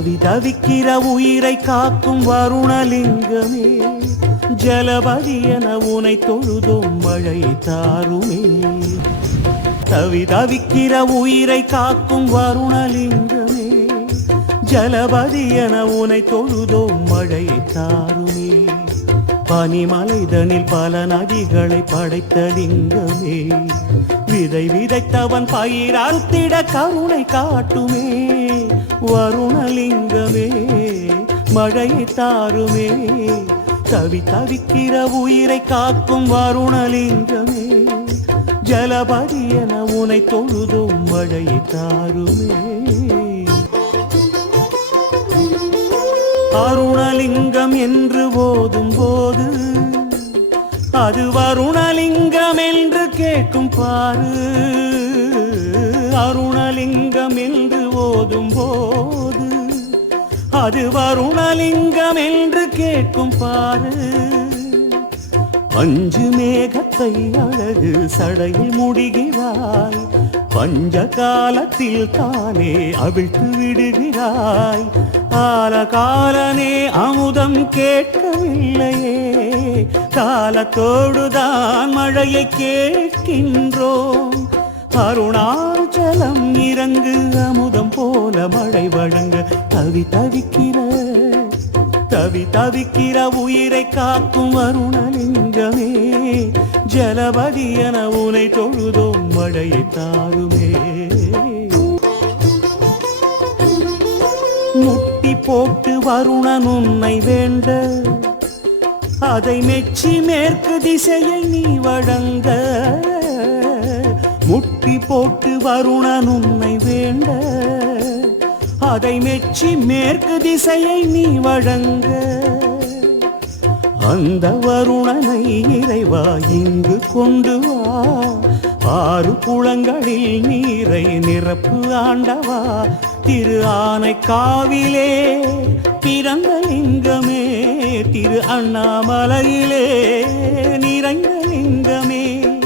தவி தவிக்கிற உயிரை காக்கும் வருணலிங்கமே. ஜலபதி என உனை தொழுதும் மழை தாருமே. தவி தவிக்கிற உயிரை காக்கும் வருணலிங்கமே. ஜலபதி என உனை தொழுதும் மழை தாருமே. பனிமலைதனில் பல நதிகளை படைத்த லிங்கமே. விதை விதைத்தவன் பயிர் அறுத்திட கருணை காட்டுமே. வருணலிங்கமே மழையை தாருமே. தவி தவிக்கிற உயிரை காக்கும் வருணலிங்கமே. ஜலபதி என உனை தொழுதும் மழையை தாருமே. அருணலிங்கம் என்று போதும் போது அது வருணலிங்கம் என்று கேட்கும் பாரு. அருணலிங்கம் என்று ஓதும் போது அது வருணலிங்கம் என்று கேட்கும் பாரு. பஞ்சு மேகத்தை அழகு சடையில் முடிகிறாய். பஞ்ச காலத்தில் தானே அவிழ்த்து விடுகிறாய். கால காலனே அமுதம் கேட்கவில்லையே. காலத்தோடுதான் மழையை கேட்கின்றோம். அருணாச்சலம் இறங்கு அமுதம் போல மழை வழங்க தவி தவிக்கிற தவி தவிக்கிற உயிரை காக்கும் அருணலிங்கமே. ஜலபதி என உனை தொழுதோம் மழையை தாருமே. போட்டு வருணன் உன்னை வேண்ட அதை மெச்சி மேற்கு திசையை நீ வழங்க. முட்டி போட்டு வருணன் உன்னை வேண்ட அதை மெச்சி மேற்கு திசையை நீ வழங்க. அந்த வருணனை இறைவா இங்கு கொண்டு வா. ஆறு குளங்களில் நீரை நிரப்பு ஆண்டவா. திரு ஆனை காவிலே பிறந்த லிங்கமே. திரு அண்ணாமலையிலே நிறைந்த லிங்கமே.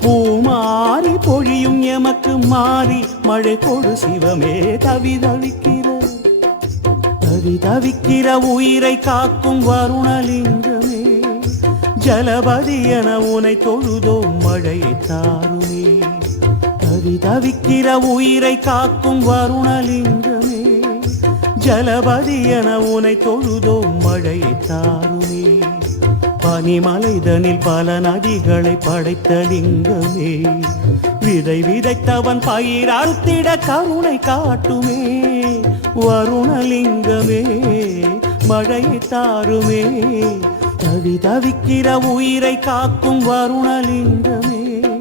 பூமாறி பொழியும் எமக்கு மாறி மழை கொடு சிவமே. தவி தவிக்கிற தவி தவிக்கிற உயிரை காக்கும் வருணலிங்கமே ஜலபதி என உனை தொழுதோம் மழையை தாருமே. தவி தவிக்கிற உயிரை காக்கும் வருணலிங்கமே. ஜலபதி என உனை தொழுதோம் மழையை தாருமே. பனிமலைதனில் பல நதிகளை படைத்த லிங்கமே. விதை விதைத்தவன் பயிர் அறுத்திட கருணை காட்டுமே. வருணலிங்கமே மழை தாருமே. தவி தவிக்கிற உயிரை காக்கும் வருணலிங்கமே.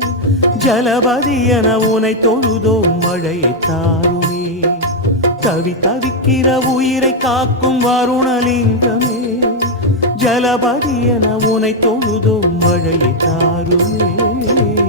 ஜலபதி என உனை தொழுதோம் மழையை தாருமே. தவி தவிக்கிற உயிரை காக்கும் வருணலிங்கமே. ஜலபதி என உனை தொழுதோம் மழையை தாருமே.